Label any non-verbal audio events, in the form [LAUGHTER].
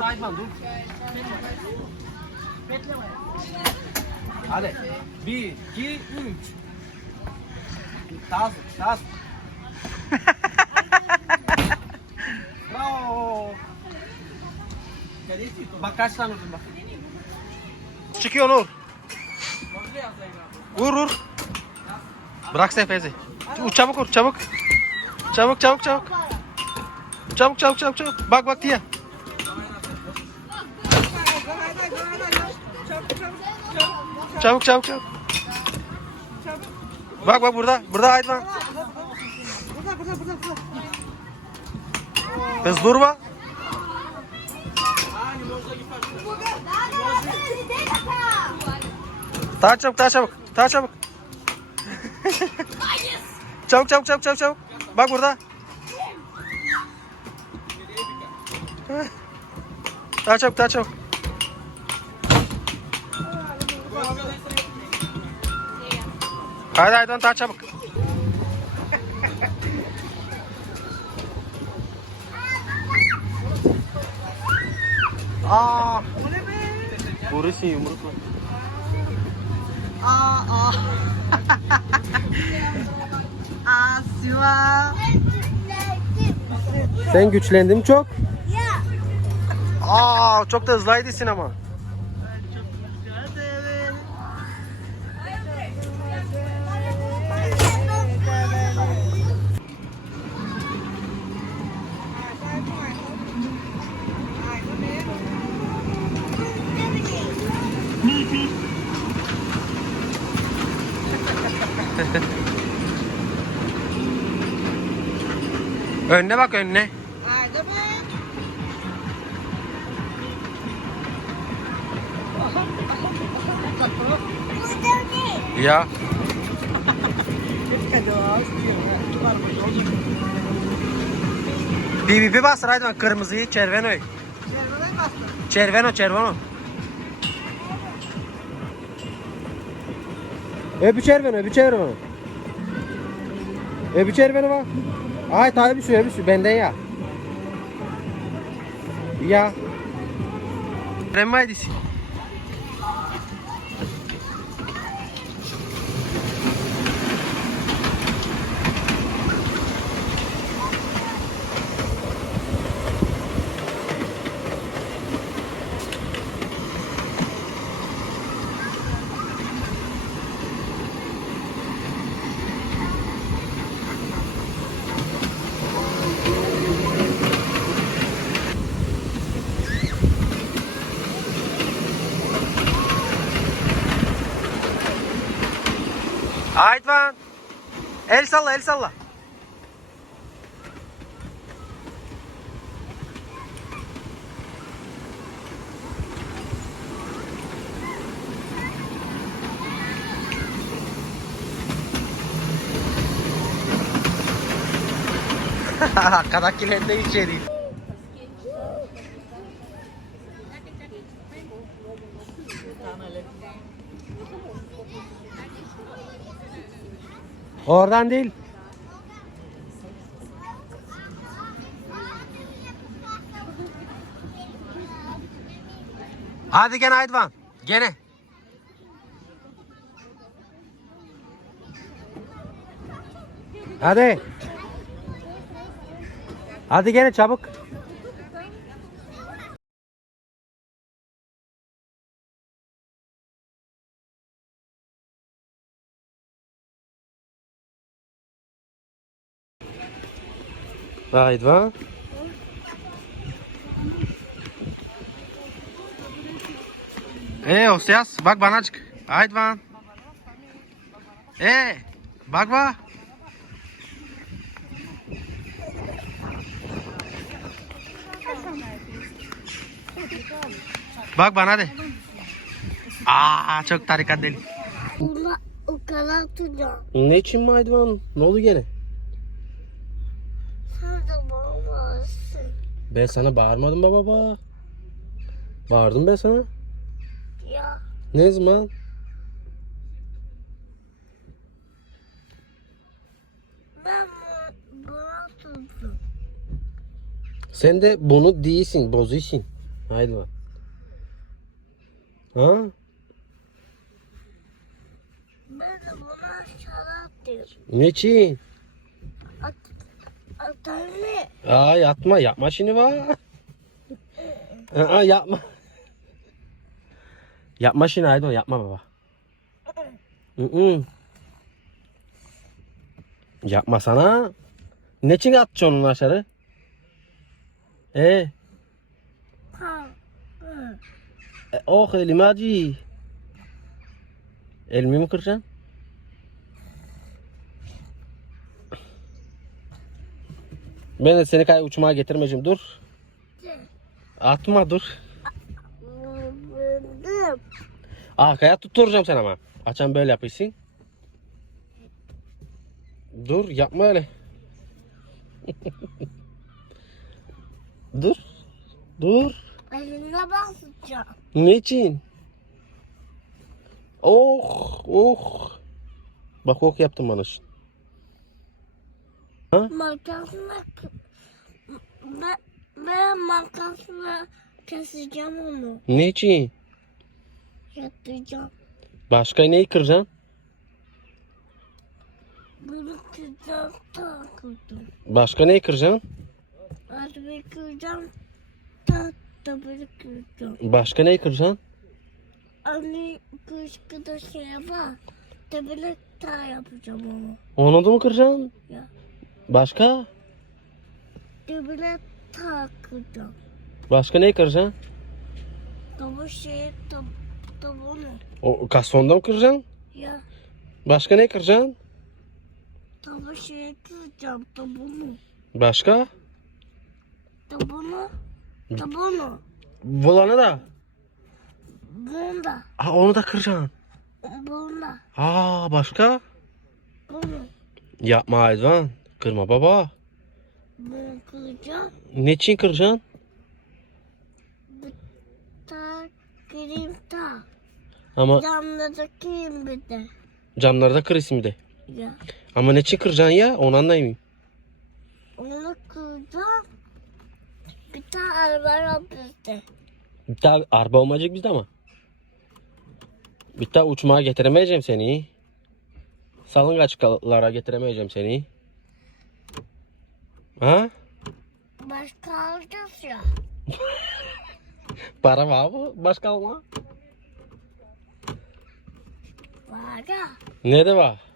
Ayman dur. Bekleme. Hadi. Bir, iki, üç. Tas, tas. Bravo. Bak kaç tane vurdun bak. Çıkıyor Nur. Vur vur. Bırak Sefezi. Çabuk vur çabuk. Çabuk çabuk çabuk. Çabuk çabuk çabuk çabuk. Bak bak diye. Çabuk çabuk çabuk. Bak bak burada. Burada Aytman. Kız durma. Daha çabuk daha çabuk. Daha çabuk. [LAUGHS] çabuk çabuk çabuk çabuk çabuk. Bak burada. Daha çabuk daha çabuk. Haydi haydi daha çabuk. Aa. Burası yumruk mu? Aa, aa. [LAUGHS] Aa, Siva. Sen güçlendin çok. Aa çok da hızlıydın ama. [LAUGHS] Önüne bak önüne. Haydi be. Ya. BBP bas Raydman kırmızıyı çervenoy. Çerveneyi bastım. Çerveno çerveno. Öbü çerveno öbü çerveno. Öbü çerveno bak. Ay tabi öbü şey benden ya. Ya. Remmaydisi. El salla el salla. [LAUGHS] Kadakilerinde içeri. Oradan değil. Hadi gene Aydvan. Gene. Hadi. Hadi gene çabuk. Aydvan. Ee Ostias bak bana çık. Aydvan. Ee bak bak. Bak bana de. Aa çok tarikat deli. Ne için mi Aydvan? Ne oldu gene? Babasın. Ben sana bağırmadım baba baba. Bağırdım ben sana. Ya Ne zaman? ben bu- buna tuttum. Sen de bunu değilsin, bozuyorsun. Haydi bak. Ha? Ben de buna şarap diyorum. Ne için? At, at anne. Aa yatma yapma şimdi var. Aa yapma. Yapma şimdi haydi yapma baba. Yapma sana. Ne için atacaksın onu aşağı? E, Ha. Hı. e, oh elime acı. Elimi mi kıracaksın? Ben de seni kay uçmaya getirmeyeceğim dur. Atma dur. Arkaya tutturacağım sen ama. Açan böyle yapıyorsun. Dur yapma öyle. [LAUGHS] dur. Dur. Eline basacağım. Oh oh. Bak ok yaptım bana şimdi. Makasla k- ben, ben makasla keseceğim onu. Ne için? Yatacağım. Başka neyi kıracaksın? Bunu kıracağım takıldım. Başka neyi kıracaksın? Arabayı kıracağım. Tahta böyle kıracağım. Başka neyi kıracaksın? Anne kışkıda şey var. Tebele ta yapacağım onu. Onu da mı kıracaksın? Başka? Tebele takacağım. Başka neyi kıracaksın? Tabu şey tab tabunu. O kastonda mı kıracaksın? Ya. Başka neyi kıracaksın? Tabu şey kıracağım tabunu. Başka? Tabunu. Tabunu. Volanı da. Bunda. Aa, onu da kıracaksın. Bunda. Aa başka? Bunu. Yapma Aydan. Kırma baba. Bunu kıracağım. Ne için kıracaksın? Ta kırayım ta. Ama Camda kırayım bir de. camlarda kır ismi de. Ya. Ama ne için kıracaksın ya? Onu anlayayım. Onu kıracağım. Bir tane araba var bizde. Bir daha araba olmayacak bizde ama. Bir daha uçmaya getiremeyeceğim seni. Salıngaçlara getiremeyeceğim seni. Ha? Başka alacağız ya. [LAUGHS] Para var mı? Başka alma. Var ya. Ne de var?